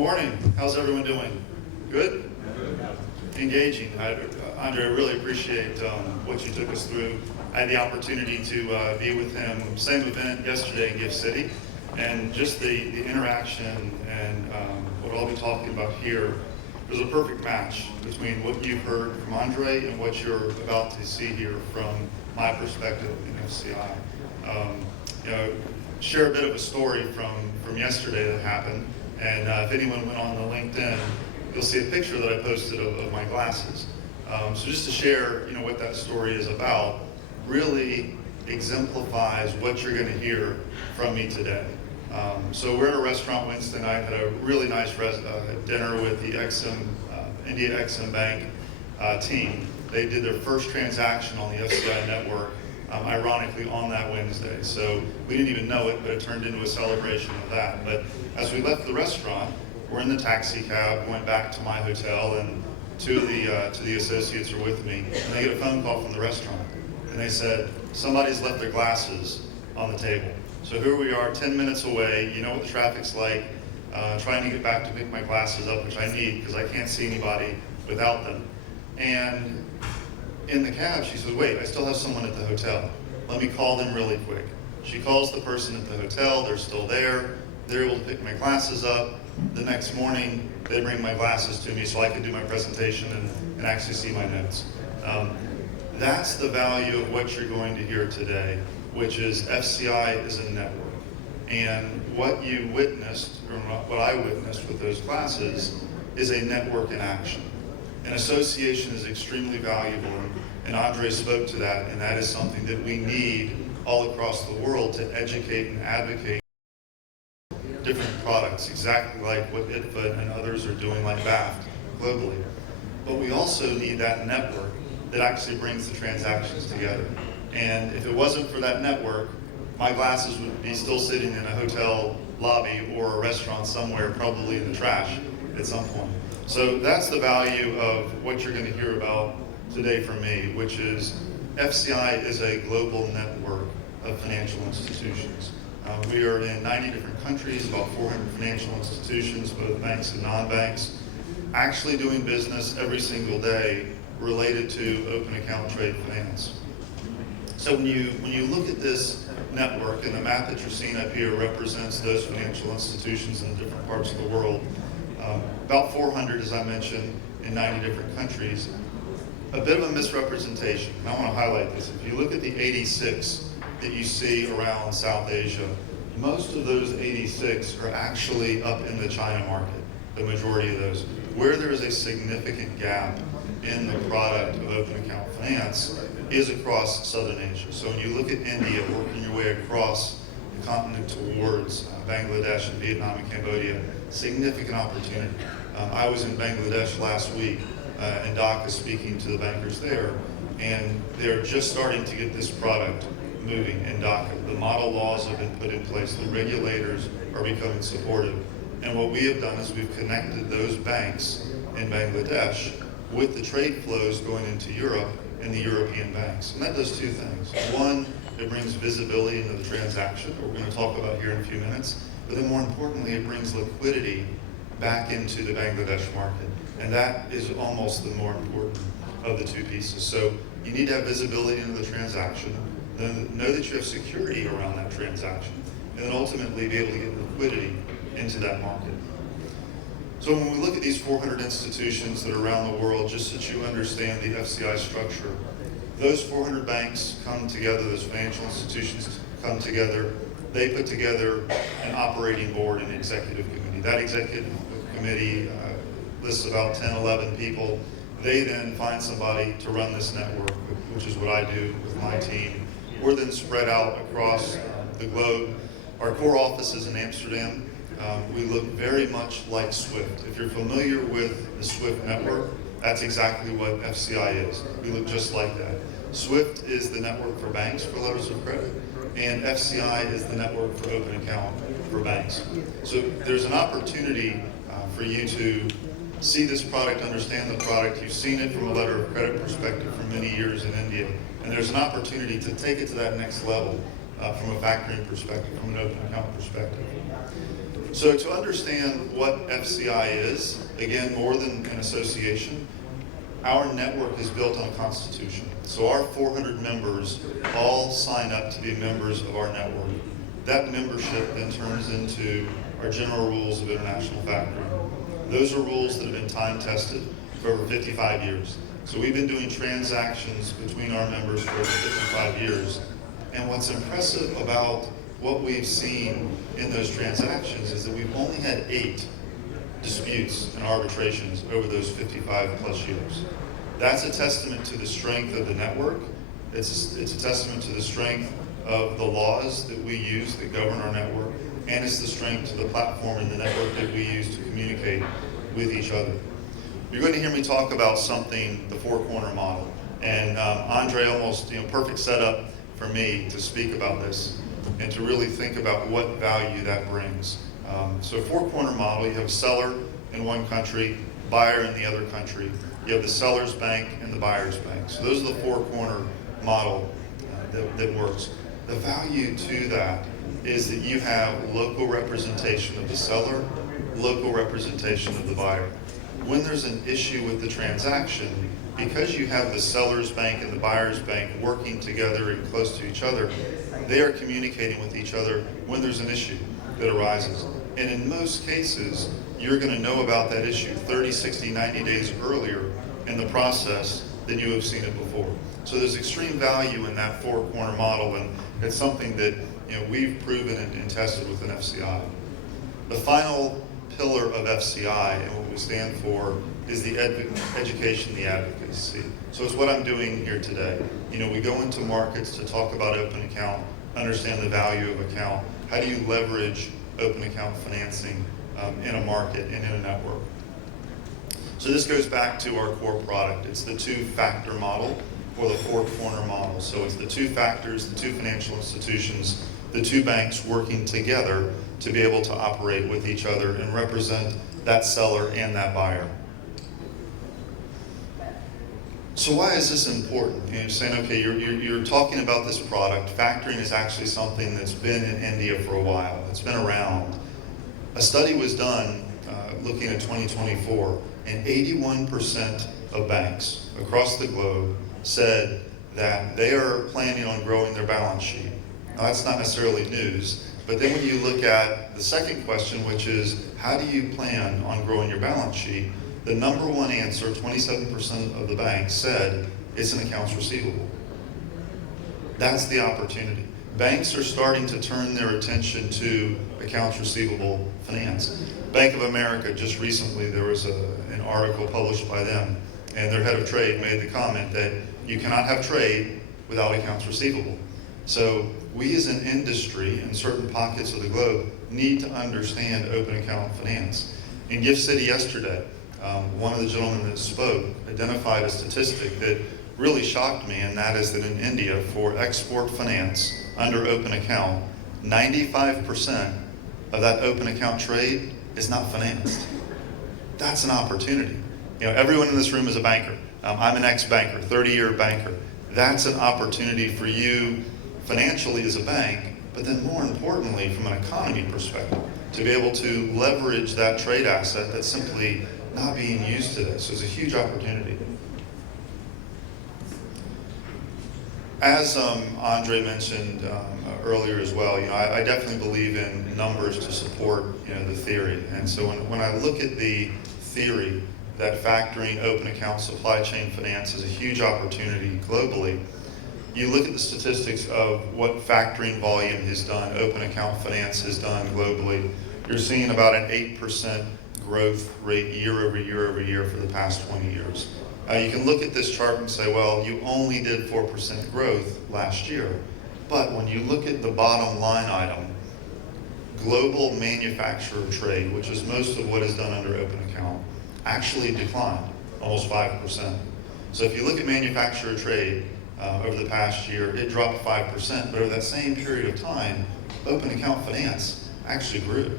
morning. How's everyone doing? Good? Engaging. Andre, I really appreciate what you took us through. I had the opportunity to be with him, same event yesterday in Gift City, and just the interaction and what I'll be talking about here. There's a perfect match between what you've heard from Andre and what you're about to see here from my perspective in FCI. Share a bit of a story from yesterday that happened, and if anyone went on the LinkedIn, you'll see a picture that I posted of my glasses. So just to share, what that story is about, really exemplifies what you're going to hear from me today. So we're at a restaurant Wednesday night, had a really nice dinner with the India Exim Bank team. They did their first transaction on the FCI network, ironically on that Wednesday. So we didn't even know it, but it turned into a celebration of that. But as we left the restaurant, we're in the taxi cab, going back to my hotel, and two of the associates are with me, and they get a phone call from the restaurant. And they said, somebody's left their glasses on the table. So here we are, 10 minutes away, you know what the traffic's like, trying to get back to pick my glasses up, which I need because I can't see anybody without them. And in the cab, she says, wait, I still have someone at the hotel. Let me call them really quick. She calls the person at the hotel, they're still there, they're able to pick my glasses up. The next morning, they bring my glasses to me so I can do my presentation and actually see my notes. That's the value of what you're going to hear today, which is FCI is a network. And what you witnessed, or what I witnessed with those classes, is a network in action. An association is extremely valuable, and Andre spoke to that, and that is something that we need all across the world to educate and advocate different products, exactly like what ITFA and others are doing, like BAFT, globally. But we also need that network that actually brings the transactions together. And if it wasn't for that network, my glasses would be still sitting in a hotel lobby or a restaurant somewhere, probably in the trash at some point. So that's the value of what you're going to hear about today from me, which is FCI is a global network of financial institutions. We are in 90 different countries, about 400 financial institutions, both banks and non-banks, actually doing business every single day related to open account trade finance. So when you look at this network, and the map that you're seeing up here represents those financial institutions in different parts of the world, about 400, as I mentioned, in 90 different countries. A bit of a misrepresentation. I want to highlight this. If you look at the 86 that you see around South Asia, most of those 86 are actually up in the China market, the majority of those. Where there is a significant gap in the product of open account finance is across Southern Asia. So when you look at India, working your way across the continent towards Bangladesh and Vietnam and Cambodia, significant opportunity. I was in Bangladesh last week in Dhaka speaking to the bankers there, and they're just starting to get this product moving in Dhaka. The model laws have been put in place, the regulators are becoming supportive. And what we have done is we've connected those banks in Bangladesh with the trade flows going into Europe and the European banks. And that does two things. One, it brings visibility into the transaction, that we're going to talk about here in a few minutes. But then more importantly, it brings liquidity back into the Bangladesh market. And that is almost the more important of the two pieces. So you need to have visibility into the transaction, then know that you have security around that transaction, and then ultimately be able to get liquidity into that market. So when we look at these 400 institutions that are around the world, just so that you understand the FCI structure, those 400 banks come together, those financial institutions come together, they put together an operating board and executive committee. That executive committee lists about 10, 11 people. They then find somebody to run this network, which is what I do with my team. We're then spread out across the globe. Our core office is in Amsterdam. We look very much like SWIFT. If you're familiar with the SWIFT network, that's exactly what FCI is. We look just like that. SWIFT is the network for banks for letters of credit, and FCI is the network for open account for banks. So there's an opportunity for you to see this product, understand the product. You've seen it from a letter of credit perspective for many years in India, and there's an opportunity to take it to that next level from a factoring perspective, from an open account perspective. So to understand what FCI is, again, more than an association, our network is built on a constitution. So our 400 members all sign up to be members of our network. That membership then turns into our general rules of international factoring. Those are rules that have been time tested for over 55 years. So we've been doing transactions between our members for over 55 years. And what's impressive about what we've seen in those transactions is that we've only had 8 disputes and arbitrations over those 55 plus years. That's a testament to the strength of the network. It's a testament to the strength of the laws that we use that govern our network, and it's the strength of the platform and the network that we use to communicate with each other. You're going to hear me talk about something, the four-corner model, and Andre almost, perfect setup for me to speak about this and to really think about what value that brings. So four-corner model, you have a seller in one country, buyer in the other country. You have the seller's bank and the buyer's bank. So those are the four-corner model that works. The value to that is that you have local representation of the seller, local representation of the buyer. When there's an issue with the transaction, because you have the seller's bank and the buyer's bank working together and close to each other, they are communicating with each other when there's an issue that arises. And in most cases, you're going to know about that issue 30, 60, 90 days earlier in the process than you have seen it before. So there's extreme value in that four-corner model, and it's something that we've proven and tested within FCI. The final pillar of FCI and what we stand for is the education, the advocacy. So it's what I'm doing here today. We go into markets to talk about open account, understand the value of account. How do you leverage open account financing in a market and in a network? So this goes back to our core product. It's the two-factor model or the four-corner model. So it's the two factors, the two financial institutions, the two banks working together to be able to operate with each other and represent that seller and that buyer. So why is this important? You're saying, okay, you're talking about this product. Factoring is actually something that's been in India for a while. It's been around. A study was done looking at 2024, and 81% of banks across the globe said that they are planning on growing their balance sheet. Now, that's not necessarily news, but then when you look at the second question, which is, how do you plan on growing your balance sheet? The number one answer, 27% of the banks said, it's an accounts receivable. That's the opportunity. Banks are starting to turn their attention to accounts receivable finance. Bank of America, just recently, there was an article published by them, and their head of trade made the comment that you cannot have trade without accounts receivable. So we as an industry in certain pockets of the globe need to understand open account finance. In Gift City yesterday, one of the gentlemen that spoke identified a statistic that really shocked me, and that is that in India, for export finance under open account, 95% of that open account trade is not financed. That's an opportunity. Everyone in this room is a banker. I'm an ex-banker, 30-year banker. That's an opportunity for you financially as a bank, but then more importantly, from an economy perspective, to be able to leverage that trade asset that's simply not being used today. So it's a huge opportunity. As Andre mentioned earlier as well, I definitely believe in numbers to support the theory. And so when I look at the theory that factoring, open account, supply chain finance is a huge opportunity globally, you look at the statistics of what factoring volume has done, open account finance has done globally, you're seeing about an 8% growth rate year over year over year for the past 20 years. You can look at this chart and say, well, you only did 4% growth last year. But when you look at the bottom line item, global manufacturer trade, which is most of what is done under open account, actually declined almost 5%. So if you look at manufacturer trade over the past year, it dropped 5%, but over that same period of time, open account finance actually grew.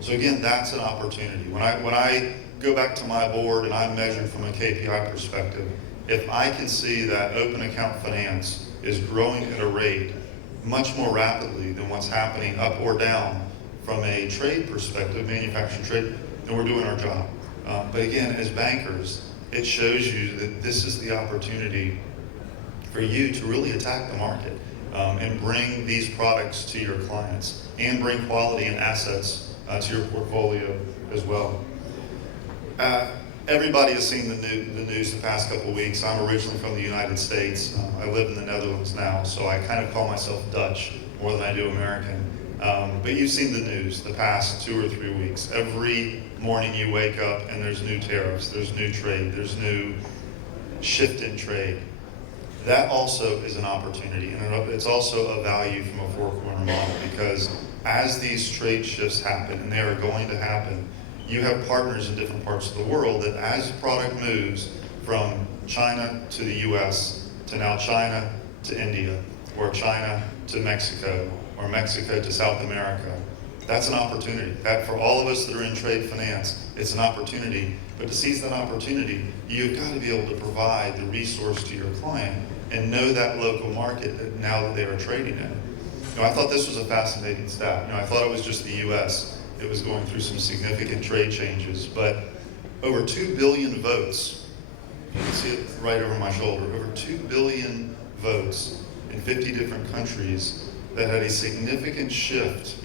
So again, that's an opportunity. When I go back to my board and I'm measured from a KPI perspective, if I can see that open account finance is growing at a rate much more rapidly than what's happening up or down from a trade perspective, manufacturing trade, then we're doing our job. But again, as bankers, it shows you that this is the opportunity for you to really attack the market and bring these products to your clients and bring quality and assets to your portfolio as well. Everybody has seen the news the past couple of weeks. I'm originally from the United States. I live in the Netherlands now, so I kind of call myself Dutch more than I do American. But you've seen the news the past 2 or 3 weeks. Every morning you wake up and there's new tariffs, there's new trade, there's new shift in trade. That also is an opportunity, and it's also a value from a four-corner model, because as these trade shifts happen, and they are going to happen, you have partners in different parts of the world that as product moves from China to the US, to now China to India, or China to Mexico, or Mexico to South America, that's an opportunity. That for all of us that are in trade finance, it's an opportunity. But to seize that opportunity, you've got to be able to provide the resource to your client and know that local market now that they are trading in. I thought this was a fascinating stat. I thought it was just the US. It was going through some significant trade changes, but over 2 billion votes, you can see it right over my shoulder, over 2 billion votes in 50 different countries that had a significant shift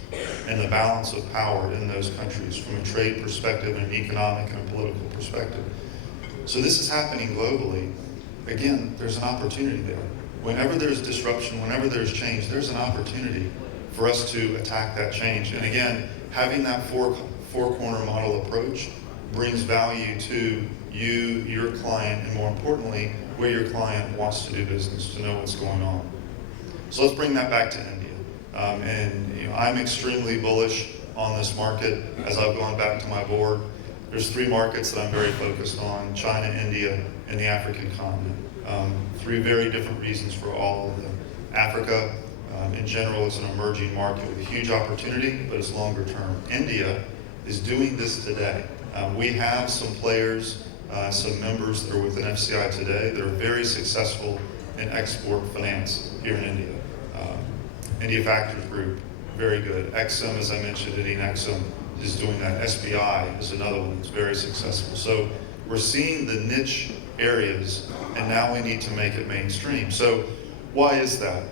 in the balance of power in those countries from a trade perspective and an economic and a political perspective. So this is happening globally. Again, there's an opportunity there. Whenever there's disruption, whenever there's change, there's an opportunity for us to attack that change. And again, having that four-corner model approach brings value to you, your client, and more importantly, where your client wants to do business, to know what's going on. So let's bring that back to India. I'm extremely bullish on this market as I've gone back to my board. There's 3 markets that I'm very focused on: China, India, and the African continent. 3 very different reasons for all of them. Africa, in general, is an emerging market with a huge opportunity, but it's longer term. India is doing this today. We have some players, some members that are within FCI today that are very successful in export finance here in India. India Factors Group, very good. Exim, as I mentioned, Indian Exim is doing that. SBI is another one that's very successful. So we're seeing the niche areas, and now we need to make it mainstream. So why is that?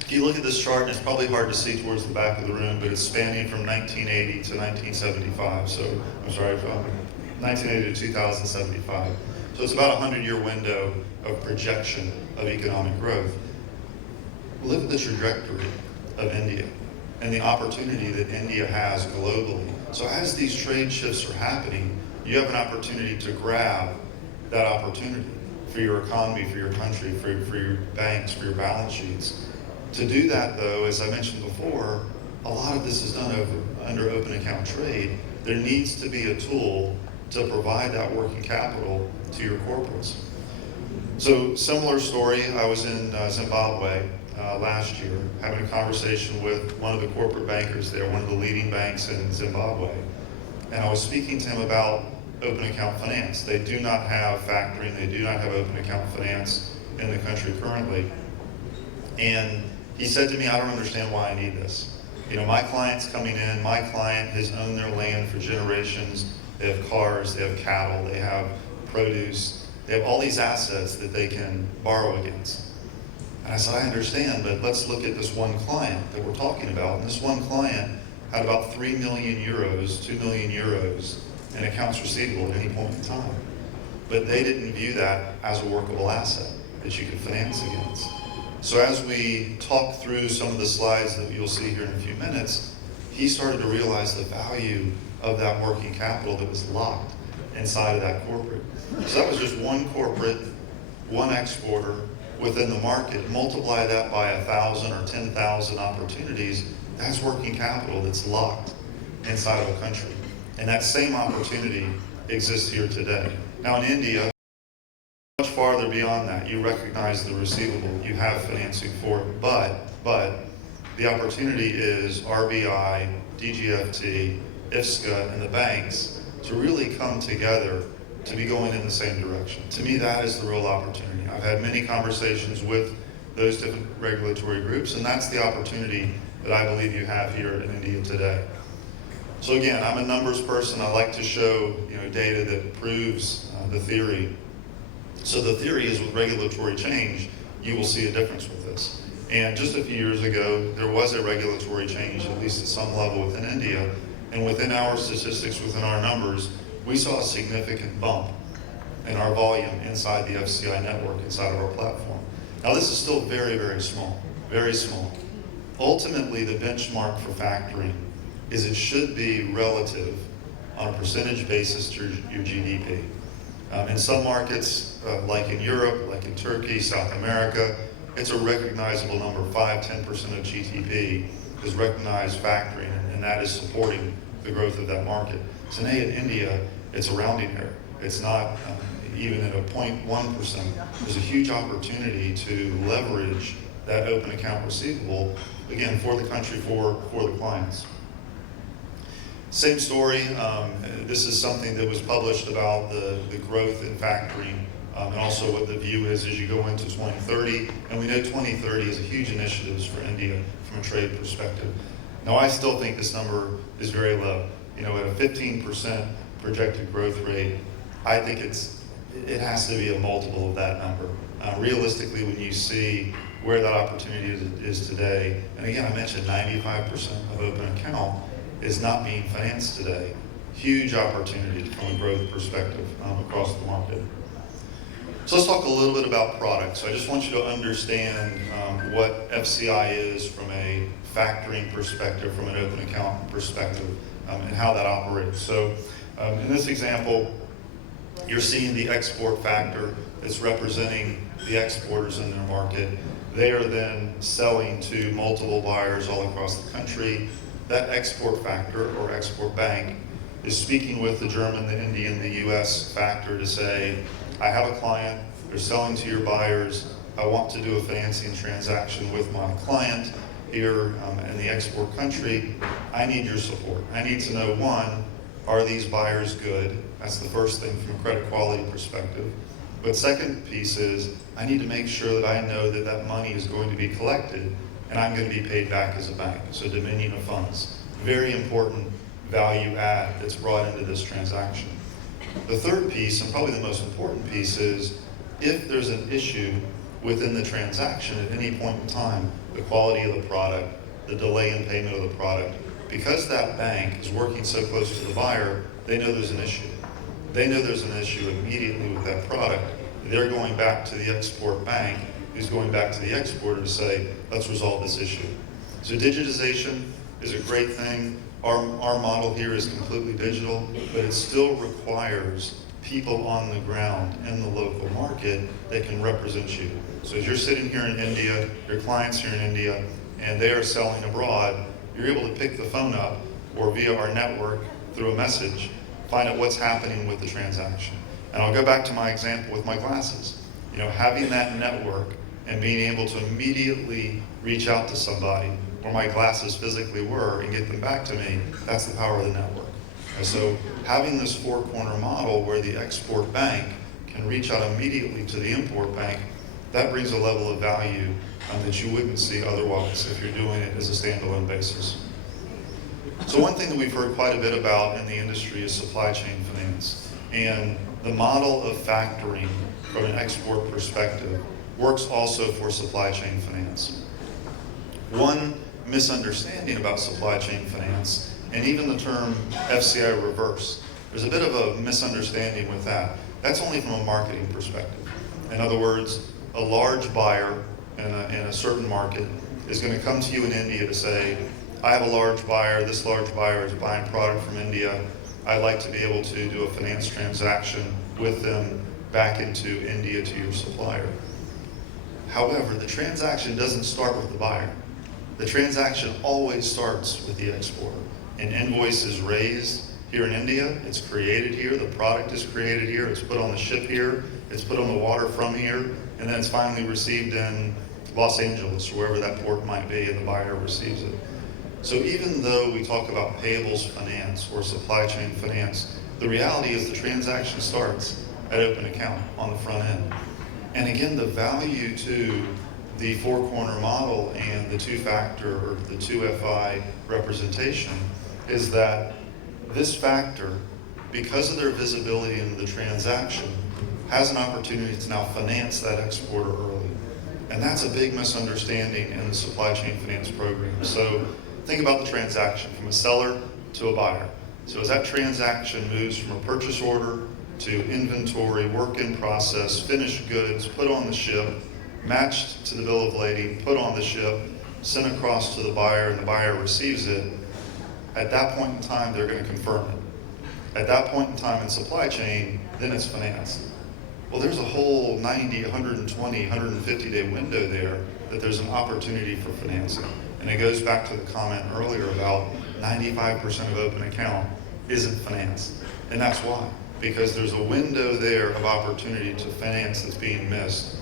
If you look at this chart, and it's probably hard to see towards the back of the room, but it's spanning from 1980 to 1975. So, I'm sorry, from 1980 to 2075. So it's about a 100-year window of projection of economic growth. Look at the trajectory of India and the opportunity that India has globally. So as these trade shifts are happening, you have an opportunity to grab that opportunity for your economy, for your country, for your banks, for your balance sheets. To do that, though, as I mentioned before, a lot of this is done under open account trade. There needs to be a tool to provide that working capital to your corporates. So similar story, I was in Zimbabwe last year, having a conversation with one of the corporate bankers there, one of the leading banks in Zimbabwe. And I was speaking to him about open account finance. They do not have factoring, they do not have open account finance in the country currently. And he said to me, I don't understand why I need this. My client's coming in, my client has owned their land for generations. They have cars, they have cattle, they have produce, they have all these assets that they can borrow against. And I said, I understand, but let's look at this one client that we're talking about. And this one client had about 3 million euros, 2 million euros in accounts receivable at any point in time. But they didn't view that as a workable asset that you could finance against. So as we talk through some of the slides that you'll see here in a few minutes, he started to realize the value of that working capital that was locked inside of that corporate. So that was just one corporate, one exporter within the market. Multiply that by 1,000 or 10,000 opportunities, that's working capital that's locked inside of a country. And that same opportunity exists here today. Now in India, much farther beyond that, you recognize the receivable, you have financing for it, but the opportunity is RBI, DGFT, IFSCA, and the banks to really come together to be going in the same direction. To me, that is the real opportunity. I've had many conversations with those different regulatory groups, and that's the opportunity that I believe you have here in India today. So again, I'm a numbers person. I like to show data that proves the theory. So the theory is with regulatory change, you will see a difference with this. And just a few years ago, there was a regulatory change, at least at some level within India. And within our statistics, within our numbers, we saw a significant bump in our volume inside the FCI network, inside of our platform. Now this is still very, very small, very small. Ultimately, the benchmark for factoring is it should be relative on a percentage basis to your GDP. In some markets, like in Europe, like in Turkey, South America, it's a recognizable number, 5–10% of GDP is recognized factoring, and that is supporting the growth of that market. Today in India, it's a rounding error. It's not even at a 0.1%. There's a huge opportunity to leverage that open account receivable, again, for the country, for the clients. Same story, this is something that was published about the growth in factoring, and also what the view is as you go into 2030. And we know 2030 is a huge initiative for India from a trade perspective. Now I still think this number is very low. At a 15% projected growth rate, I think it has to be a multiple of that number. Realistically, when you see where that opportunity is today, and again, I mentioned 95% of open account is not being financed today. Huge opportunity from a growth perspective across the market. So let's talk a little bit about products. So I just want you to understand what FCI is from a factoring perspective, from an open account perspective, and how that operates. So in this example, you're seeing the export factor that's representing the exporters in their market. They are then selling to multiple buyers all across the country. That export factor or export bank is speaking with the German, the Indian, the US factor to say, I have a client, they're selling to your buyers, I want to do a financing transaction with my client here in the export country, I need your support. I need to know, one, are these buyers good? That's the first thing from a credit quality perspective. But second piece is, I need to make sure that I know that that money is going to be collected and I'm going to be paid back as a bank. So dominion of funds. Very important value add that's brought into this transaction. The third piece, and probably the most important piece, is if there's an issue within the transaction at any point in time, the quality of the product, the delay in payment of the product, because that bank is working so close to the buyer, they know there's an issue. They know there's an issue immediately with that product. They're going back to the export bank, who's going back to the exporter to say, let's resolve this issue. So digitization is a great thing. Our model here is completely digital, but it still requires people on the ground in the local market that can represent you. So as you're sitting here in India, your client's here in India, and they are selling abroad, you're able to pick the phone up or via our network through a message, find out what's happening with the transaction. And I'll go back to my example with my glasses. Having that network and being able to immediately reach out to somebody where my glasses physically were and get them back to me, that's the power of the network. And so having this four-corner model where the export bank can reach out immediately to the import bank, that brings a level of value that you wouldn't see otherwise if you're doing it as a standalone basis. So one thing that we've heard quite a bit about in the industry is supply chain finance. And the model of factoring from an export perspective works also for supply chain finance. One misunderstanding about supply chain finance, and even the term FCI reverse, there's a bit of a misunderstanding with that. That's only from a marketing perspective. In other words, a large buyer in a certain market is going to come to you in India to say, I have a large buyer, this large buyer is buying product from India, I'd like to be able to do a finance transaction with them back into India to your supplier. However, the transaction doesn't start with the buyer. The transaction always starts with the exporter. An invoice is raised here in India, it's created here, the product is created here, it's put on the ship here, it's put on the water from here, and then it's finally received in Los Angeles, or wherever that port might be, and the buyer receives it. So even though we talk about payables finance or supply chain finance, the reality is the transaction starts at open account on the front end. And again, the value to the four-corner model and the two-factor or the 2FI representation is that this factor, because of their visibility into the transaction, has an opportunity to now finance that exporter early. And that's a big misunderstanding in the supply chain finance program. So think about the transaction from a seller to a buyer. So as that transaction moves from a purchase order to inventory, work in process, finished goods, put on the ship, matched to the bill of lading, put on the ship, sent across to the buyer, and the buyer receives it, at that point in time, they're going to confirm it. At that point in time in supply chain, then it's financed. Well, there's a whole 90, 120, 150-day window there that there's an opportunity for financing. And it goes back to the comment earlier about 95% of open account isn't financed. And that's why. Because there's a window there of opportunity to finance that's being missed.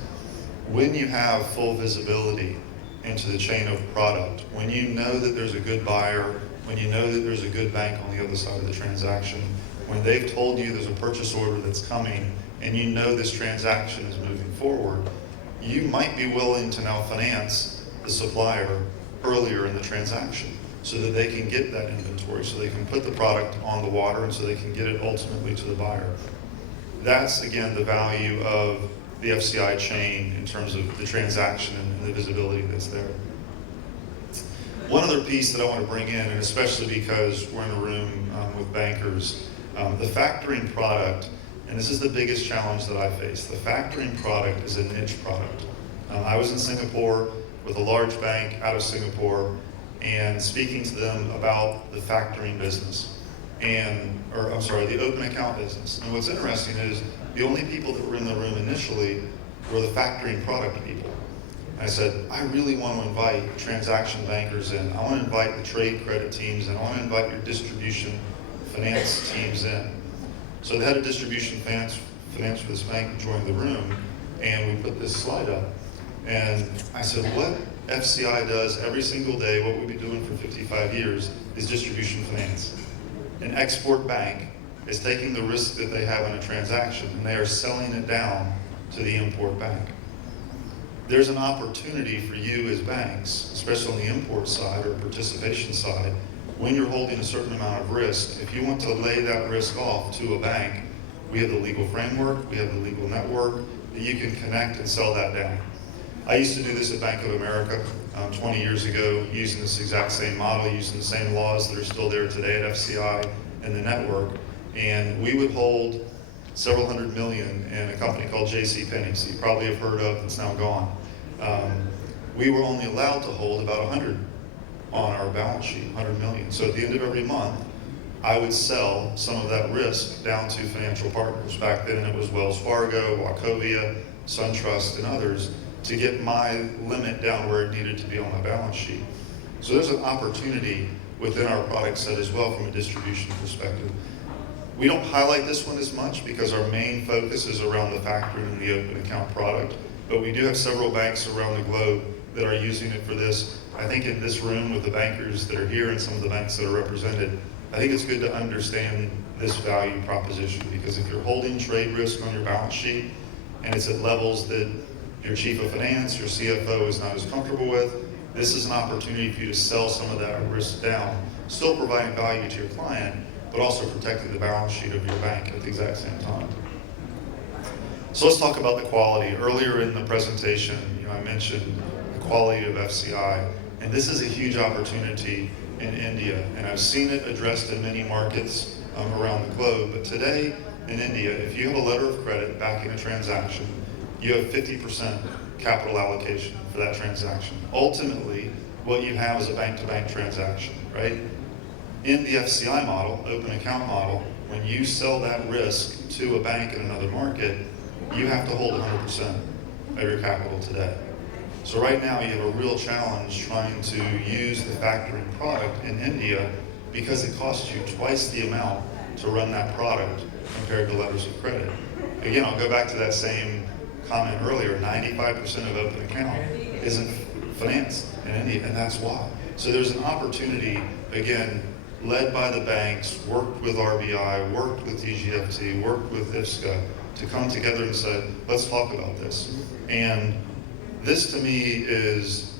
When you have full visibility into the chain of product, when you know that there's a good buyer, when you know that there's a good bank on the other side of the transaction, when they've told you there's a purchase order that's coming and you know this transaction is moving forward, you might be willing to now finance the supplier earlier in the transaction so that they can get that inventory, so they can put the product on the water and so they can get it ultimately to the buyer. That's, again, the value of the FCI chain in terms of the transaction and the visibility that's there. One other piece that I want to bring in, and especially because we're in a room with bankers, the factoring product, and this is the biggest challenge that I face, the factoring product is a niche product. I was in Singapore with a large bank out of Singapore and speaking to them about the factoring business, the open account business. And what's interesting is the only people that were in the room initially were the factoring product people. I said, I really want to invite transaction bankers in. I want to invite the trade credit teams in. I want to invite your distribution finance teams in. So the head of distribution finance for this bank joined the room, and we put this slide up. And I said, what FCI does every single day, what we've been doing for 55 years, is distribution finance. An export bank is taking the risk that they have in a transaction, and they are selling it down to the import bank. There's an opportunity for you as banks, especially on the import side or participation side, when you're holding a certain amount of risk, if you want to lay that risk off to a bank, we have the legal framework, we have the legal network, that you can connect and sell that down. I used to do this at Bank of America 20 years ago, using this exact same model, using the same laws that are still there today at FCI and the network. And we would hold several hundred million in a company called JCPenney, so you probably have heard of, it's now gone. We were only allowed to hold about 100 on our balance sheet, 100 million. So at the end of every month, I would sell some of that risk down to financial partners. Back then it was Wells Fargo, Wachovia, SunTrust, and others, to get my limit down where it needed to be on my balance sheet. So there's an opportunity within our product set as well from a distribution perspective. We don't highlight this one as much because our main focus is around the factoring and the open account product, but we do have several banks around the globe that are using it for this. I think in this room with the bankers that are here and some of the banks that are represented, I think it's good to understand this value proposition, because if you're holding trade risk on your balance sheet and it's at levels that your chief of finance, your CFO is not as comfortable with, this is an opportunity for you to sell some of that risk down, still providing value to your client, but also protecting the balance sheet of your bank at the exact same time. So let's talk about the quality. Earlier in the presentation, I mentioned the quality of FCI, and this is a huge opportunity in India, and I've seen it addressed in many markets around the globe. But today in India, if you have a letter of credit backing a transaction, you have 50% capital allocation for that transaction. Ultimately, what you have is a bank-to-bank transaction, right? In the FCI model, open account model, when you sell that risk to a bank in another market, you have to hold 100% of your capital today. So right now you have a real challenge trying to use the factoring product in India because it costs you twice the amount to run that product compared to letters of credit. Again, I'll go back to that same comment earlier, 95% of open account isn't financed in India, and that's why. So there's an opportunity, again, led by the banks, worked with RBI, worked with DGFT, worked with IFSCA, to come together and say, let's talk about this. And this to me is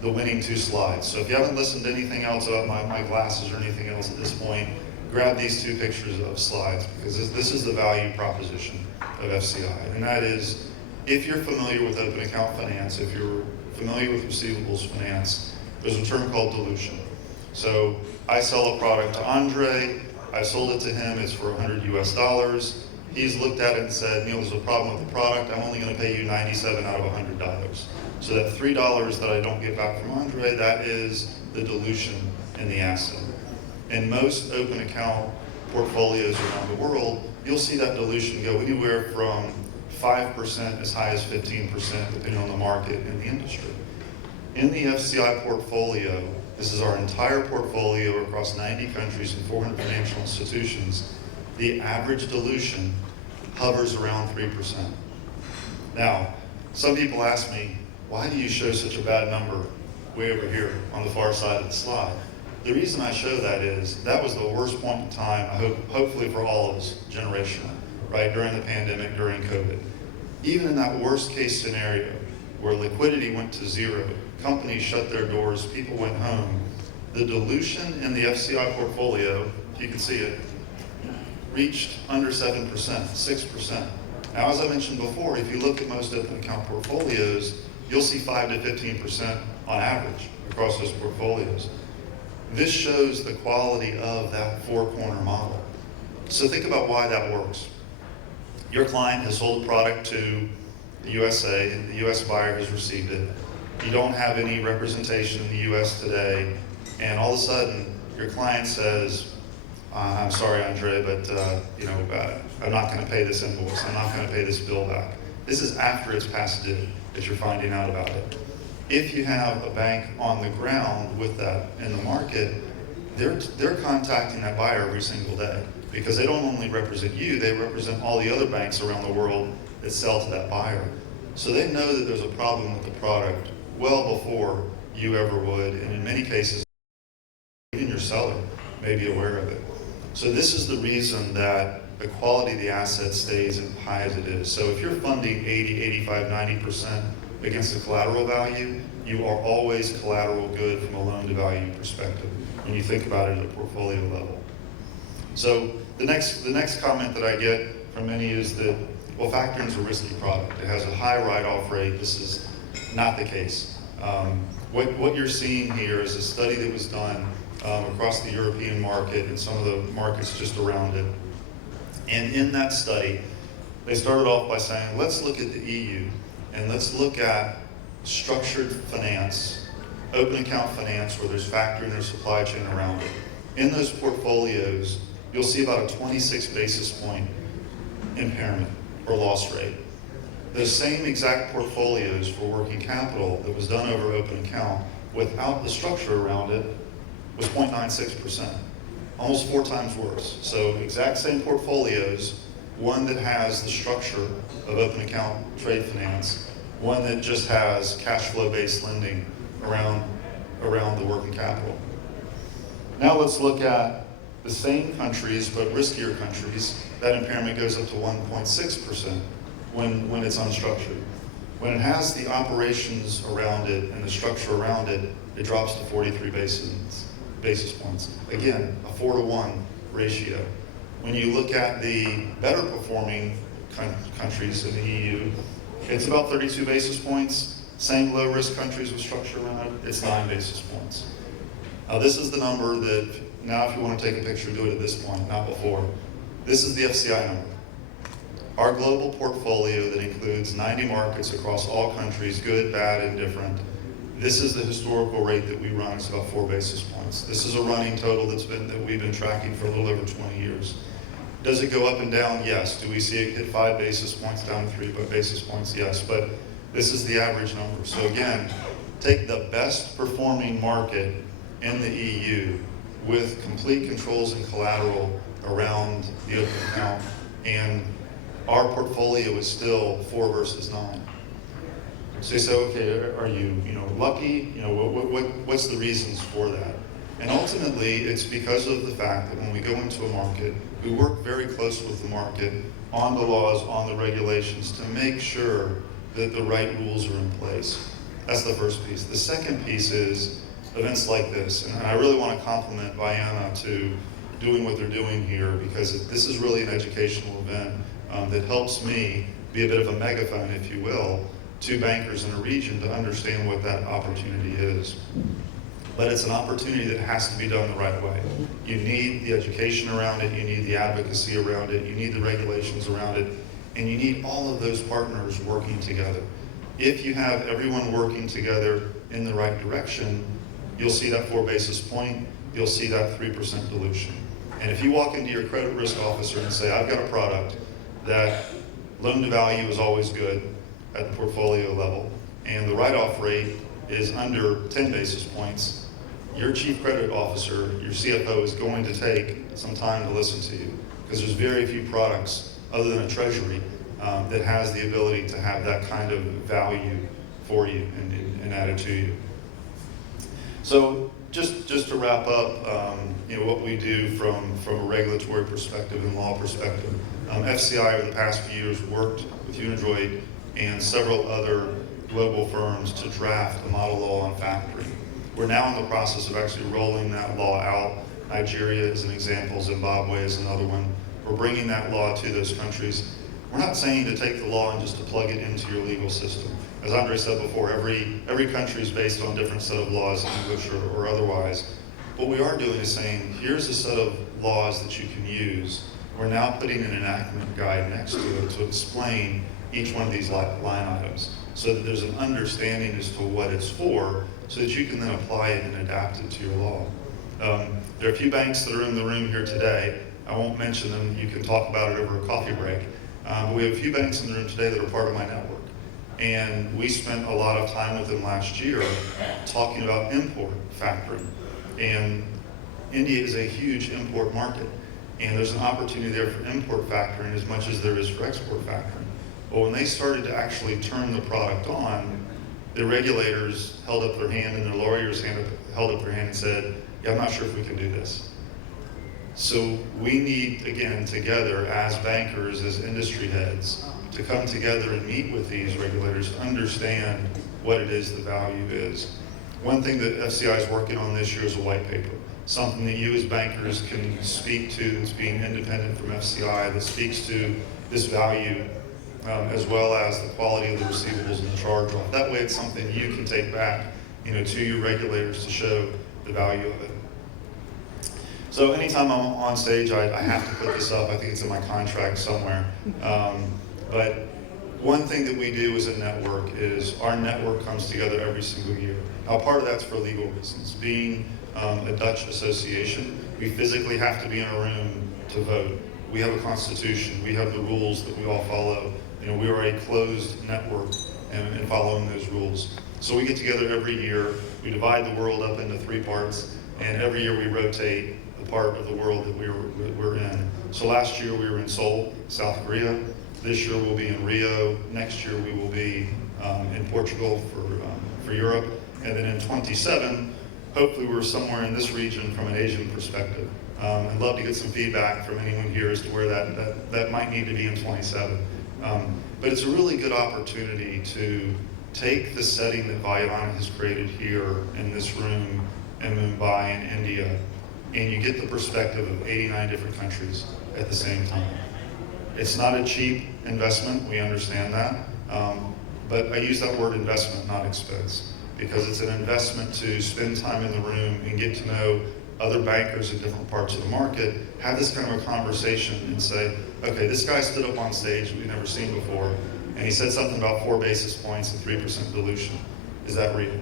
the winning two slides. So if you haven't listened to anything else about my glasses or anything else at this point, grab these two pictures of slides because this is the value proposition of FCI. And that is, if you're familiar with open account finance, if you're familiar with receivables finance, there's a term called dilution. So I sell a product to Andre, I sold it to him, it's for $100 US. He's looked at it and said, Neal, there's a problem with the product, I'm only gonna pay you 97 out of $100. So that $3 that I don't get back from Andre, that is the dilution in the asset. In most open account portfolios around the world, you'll see that dilution go anywhere from 5% as high as 15%, depending on the market and the industry. In the FCI portfolio, this is our entire portfolio across 90 countries and 400 financial institutions, the average dilution hovers around 3%. Now, some people ask me, why do you show such a bad number way over here on the far side of the slide? The reason I show that is that was the worst point in time, hopefully for all of us, generational, right, during the pandemic, during COVID. Even in that worst case scenario where liquidity went to zero, companies shut their doors, people went home, the dilution in the FCI portfolio, you can see it, reached under 7%, 6%. Now, as I mentioned before, if you look at most open account portfolios, you'll see 5 to 15% on average across those portfolios. This shows the quality of that four-corner model. So think about why that works. Your client has sold a product to the USA, and the US buyer has received it. You don't have any representation in the US today, and all of a sudden, your client says, I'm sorry, Andre, but I'm not going to pay this invoice. I'm not going to pay this bill back. This is after it's past due that you're finding out about it. If you have a bank on the ground with that in the market, they're contacting that buyer every single day because they don't only represent you, they represent all the other banks around the world that sell to that buyer. So they know that there's a problem with the product well before you ever would, and in many cases, even your seller may be aware of it. So this is the reason that the quality of the asset stays as high as it is. So if you're funding 80, 85, 90% against the collateral value, you are always collateral good from a loan to value perspective when you think about it at a portfolio level. So the next comment that I get from many is that, well, factoring's a risky product. It has a high write-off rate. This is not the case. What you're seeing here is a study that was done across the European market and some of the markets just around it. And in that study, they started off by saying, let's look at the EU and let's look at structured finance, open account finance where there's factoring, there's supply chain around it. In those portfolios, you'll see about a 26 basis point impairment or loss rate. Those same exact portfolios for working capital that was done over open account without the structure around it was 0.96%, almost 4 times worse. So exact same portfolios, one that has the structure of open account trade finance, one that just has cash flow based lending around the working capital. Now let's look at the same countries but riskier countries. That impairment goes up to 1.6% when it's unstructured. When it has the operations around it and the structure around it, it drops to 43 basis points. Again, a 4-to-1 ratio. When you look at the better performing countries in the EU, it's about 32 basis points. Same low risk countries with structure around it, it's 9 basis points. Now this is the number that, now if you want to take a picture, do it at this point, not before. This is the FCI number. Our global portfolio that includes 90 markets across all countries, good, bad, indifferent. This is the historical rate that we run. It's about 4 basis points. This is a running total that we've been tracking for a little over 20 years. Does it go up and down? Yes. Do we see it hit 5 basis points, down 3 basis points? Yes. But this is the average number. So again, take the best performing market in the EU with complete controls and collateral around the open account, and our portfolio is still 4 versus 9. So you say, okay, are you lucky? What's the reasons for that? And ultimately, it's because of the fact that when we go into a market, we work very close with the market on the laws, on the regulations to make sure that the right rules are in place. That's the first piece. The second piece is events like this, and I really want to compliment Vayana to doing what they're doing here, because this is really an educational event that helps me be a bit of a megaphone, if you will, to bankers in a region to understand what that opportunity is. But it's an opportunity that has to be done the right way. You need the education around it, you need the advocacy around it, you need the regulations around it, and you need all of those partners working together. If you have everyone working together in the right direction, you'll see that 4 basis point, you'll see that 3% dilution. And if you walk into your credit risk officer and say, I've got a product that loan to value is always good at the portfolio level, and the write-off rate is under 10 basis points, your chief credit officer, your CFO, is going to take some time to listen to you, because there's very few products other than a treasury that has the ability to have that kind of value for you and added to you. So just to wrap up, what we do from a regulatory perspective and law perspective, FCI over the past few years worked with UNIDROIT and several other global firms to draft a model law on factoring. We're now in the process of actually rolling that law out. Nigeria is an example, Zimbabwe is another one. We're bringing that law to those countries. We're not saying to take the law and just to plug it into your legal system. As Andre said before, every country is based on a different set of laws, English or otherwise. What we are doing is saying, here's a set of laws that you can use. We're now putting an enactment guide next to it to explain each one of these line items, so that there's an understanding as to what it's for, so that you can then apply it and adapt it to your law. There are a few banks that are in the room here today. I won't mention them. You can talk about it over a coffee break. But we have a few banks in the room today that are part of my network. And we spent a lot of time with them last year talking about import factoring. And India is a huge import market. And there's an opportunity there for import factoring as much as there is for export factoring. But when they started to actually turn the product on, the regulators held up their hand and their lawyers held up their hand and said, yeah, I'm not sure if we can do this. So we need, again, together as bankers, as industry heads, to come together and meet with these regulators to understand what it is the value is. One thing that FCI is working on this year is a white paper, something that you as bankers can speak to that's being independent from FCI, that speaks to this value as well as the quality of the receivables and the charge-off. That way it's something you can take back to your regulators to show the value of it. So anytime I'm on stage, I have to put this up. I think it's in my contract somewhere. But one thing that we do as a network is our network comes together every single year. Now, part of that's for legal reasons. Being a Dutch association, we physically have to be in a room to vote. We have a constitution. We have the rules that we all follow. We are a closed network and following those rules. So we get together every year. We divide the world up into 3 parts, and every year we rotate the part of the world that we're in. So last year we were in Seoul, South Korea. This year we'll be in Rio. Next year we will be in Portugal for Europe. And then in 27, hopefully we're somewhere in this region from an Asian perspective. I'd love to get some feedback from anyone here as to where that might need to be in 27. But it's a really good opportunity to take the setting that Vayana has created here in this room in Mumbai and India, and you get the perspective of 89 different countries at the same time. It's not a cheap investment, we understand that, but I use that word investment, not expense, because it's an investment to spend time in the room and get to know other bankers in different parts of the market, have this kind of a conversation and say, okay, this guy stood up on stage we've never seen before, and he said something about 4 basis points and 3% dilution. Is that real?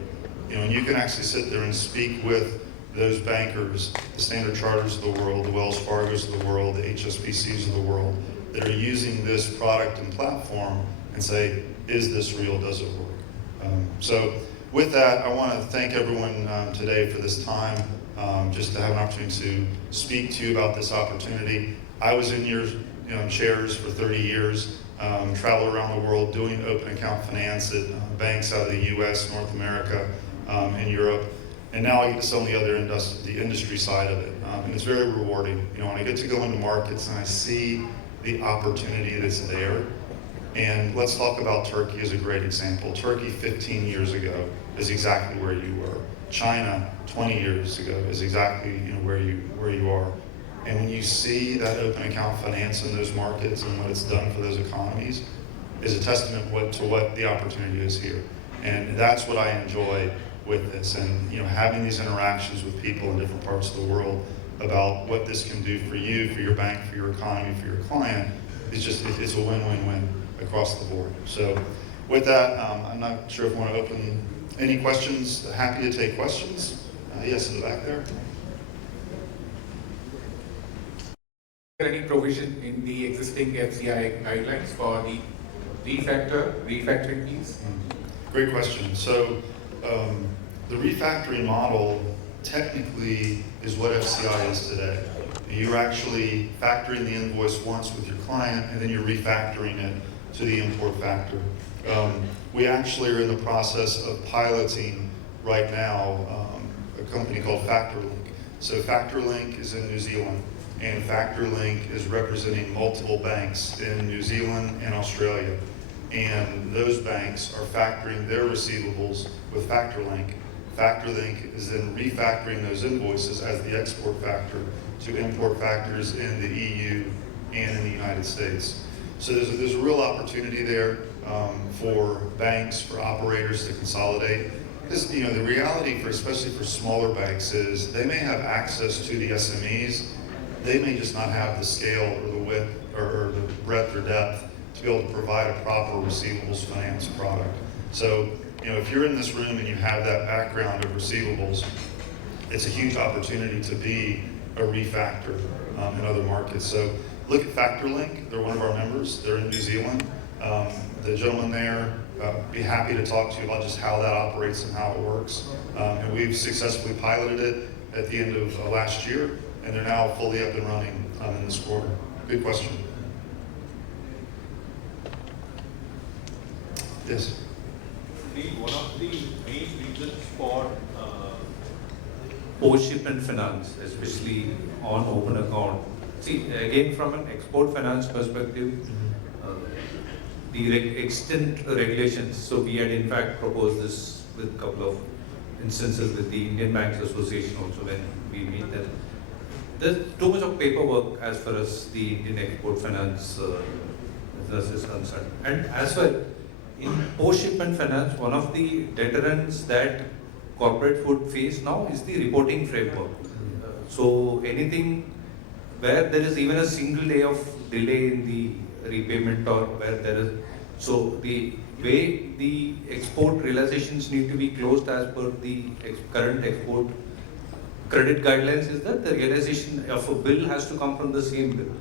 And you can actually sit there and speak with those bankers, the Standard Charters of the world, the Wells Fargos of the world, the HSBCs of the world, that are using this product and platform and say, is this real, does it work? So with that, I want to thank everyone today for this time, just to have an opportunity to speak to you about this opportunity. I was in your chairs for 30 years, travel around the world doing open account finance at banks out of the US, North America, and Europe. And now I get to sit on the industry side of it. And it's very rewarding. When I get to go into markets and I see the opportunity that's there. And let's talk about Turkey as a great example. Turkey 15 years ago is exactly where you were. China 20 years ago is exactly where you are. And when you see that open account finance in those markets and what it's done for those economies, is a testament to what the opportunity is here. And that's what I enjoy with this. And having these interactions with people in different parts of the world about what this can do for you, for your bank, for your economy, for your client, it's a win-win-win across the board. So with that, I'm not sure if I want to open any questions. Happy to take questions. Yes, in the back there. Any provision in the existing FCI guidelines for the refactoring piece? Great question. So the refactoring model technically is what FCI is today. You're actually factoring the invoice once with your client, and then you're refactoring it to the import factor. We actually are in the process of piloting right now a company called FactorLink. So FactorLink is in New Zealand, and FactorLink is representing multiple banks in New Zealand and Australia. And those banks are factoring their receivables with FactorLink. FactorLink is then refactoring those invoices as the export factor to import factors in the EU and in the United States. So there's a real opportunity there for banks, for operators to consolidate. Because the reality, especially for smaller banks, is they may have access to the SMEs. They may just not have the scale or the width or the breadth or depth to be able to provide a proper receivables finance product. So, if you're in this room and you have that background of receivables, it's a huge opportunity to be a refactor in other markets. So look at FactorLink. They're one of our members. They're in New Zealand. The gentleman there, be happy to talk to you about just how that operates and how it works. And we've successfully piloted it at the end of last year, and they're now fully up and running in this quarter. Good question. Yes. One of the main reasons for post-shipment finance, especially on open account. See, again, from an export finance perspective, the extent regulations, so we had in fact proposed this with a couple of instances with the Indian Banks Association also when we meet them. There's too much of paperwork as far as the Indian export finance business is concerned. And as well, in post-shipment finance, one of the deterrents that corporate would face now is the reporting framework. So anything where there is even a single day of delay in the repayment or where there is, so the way the export realizations need to be closed as per the current export credit guidelines is that the realization of a bill has to come from the same bill.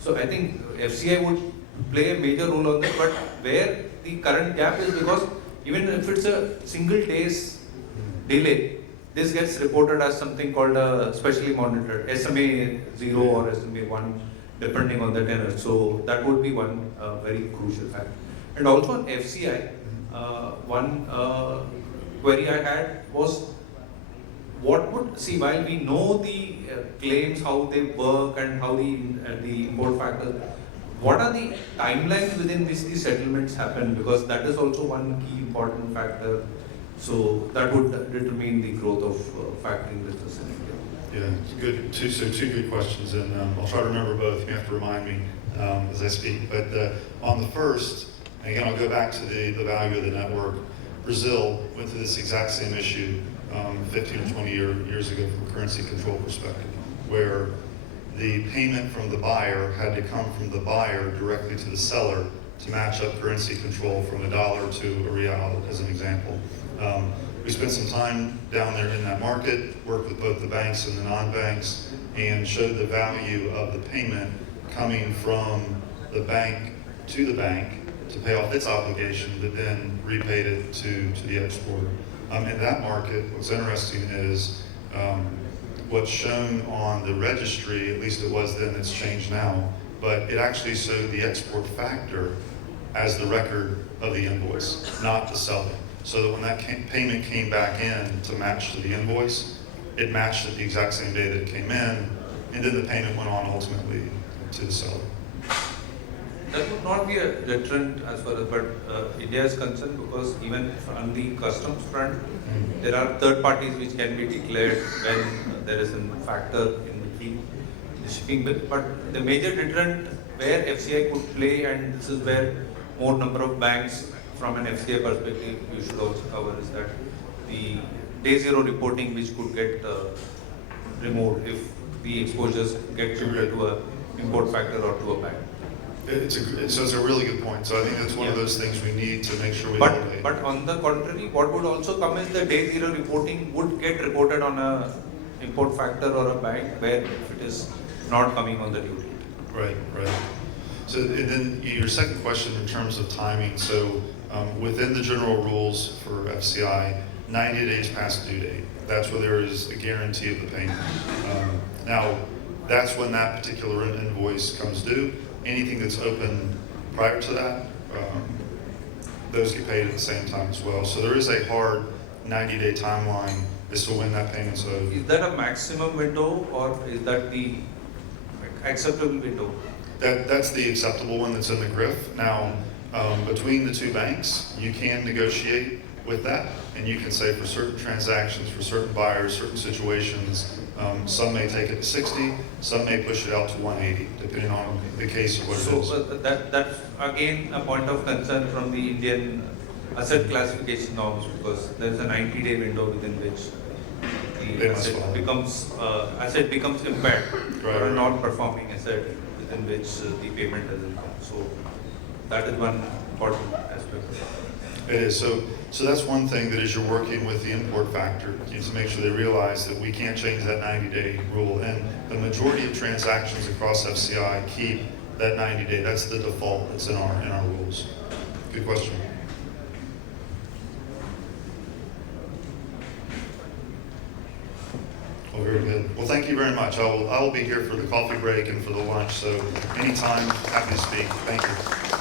So I think FCI would play a major role on that, but where the current gap is because even if it's a single day's delay, this gets reported as something called a specially monitored SMA 0 or SMA 1 depending on the tenor. So that would be one very crucial factor. And also on FCI, one query I had was what would, see, while we know the claims, how they work and how the import factors, what are the timelines within which these settlements happen? Because that is also one key important factor. So that would determine the growth of factoring business in India. Yeah, good. Two good questions, and I'll try to remember both. You have to remind me as I speak. But on the first, again, I'll go back to the value of the network. Brazil went through this exact same issue 15 or 20 years ago from a currency control perspective, where the payment from the buyer had to come from the buyer directly to the seller to match up currency control from a dollar to a real, as an example. We spent some time down there in that market, worked with both the banks and the non-banks, and showed the value of the payment coming from the bank to pay off its obligation, but then repaid it to the exporter. In that market, what's interesting is what's shown on the registry, at least it was then, it's changed now, but it actually showed the export factor as the record of the invoice, not the seller. So that when that payment came back in to match to the invoice, it matched it the exact same day that it came in, and then the payment went on ultimately to the seller. That would not be a deterrent as far as India is concerned, because even on the customs front, there are third parties which can be declared when there is a factor in between. shipping bill. But the major deterrent where FCI could play, and this is where more number of banks from an FCI perspective you should also cover, is that the day zero reporting which could get removed if the exposures get shifted to a import factor or to a bank. So it's a really good point. So I think that's one of those things we need to make sure we automate. But on the contrary, what would also come is the day zero reporting would get reported on a import factor or a bank where if it is not coming on the due date. Right. So and then your second question in terms of timing. So within the general rules for FCI, 90 days past due date. That's where there is a guarantee of the payment. Now, that's when that particular invoice comes due. Anything that's open prior to that, those get paid at the same time as well. So there is a hard 90-day timeline as to when that payment's owed. Is that a maximum window or is that the acceptable window? That's the acceptable one that's in the GRIF. Now, between the two banks, you can negotiate with that, and you can say for certain transactions, for certain buyers, certain situations, some may take it to 60, some may push it out to 180, depending on the case of what it is. So that's again a point of concern from the Indian asset classification norms, because there is a 90-day window within which the asset becomes impaired, or a non-performing asset within which the payment doesn't come. So that is one important aspect. It is. So that's one thing, that as you're working with the import factor, you need to make sure they realize that we can't change that 90-day rule. And the majority of transactions across FCI keep that 90-day. That's the default that's in our rules. Good question. Well, very good. Well, thank you very much. I will be here for the coffee break and for the lunch. So anytime, happy to speak. Thank you.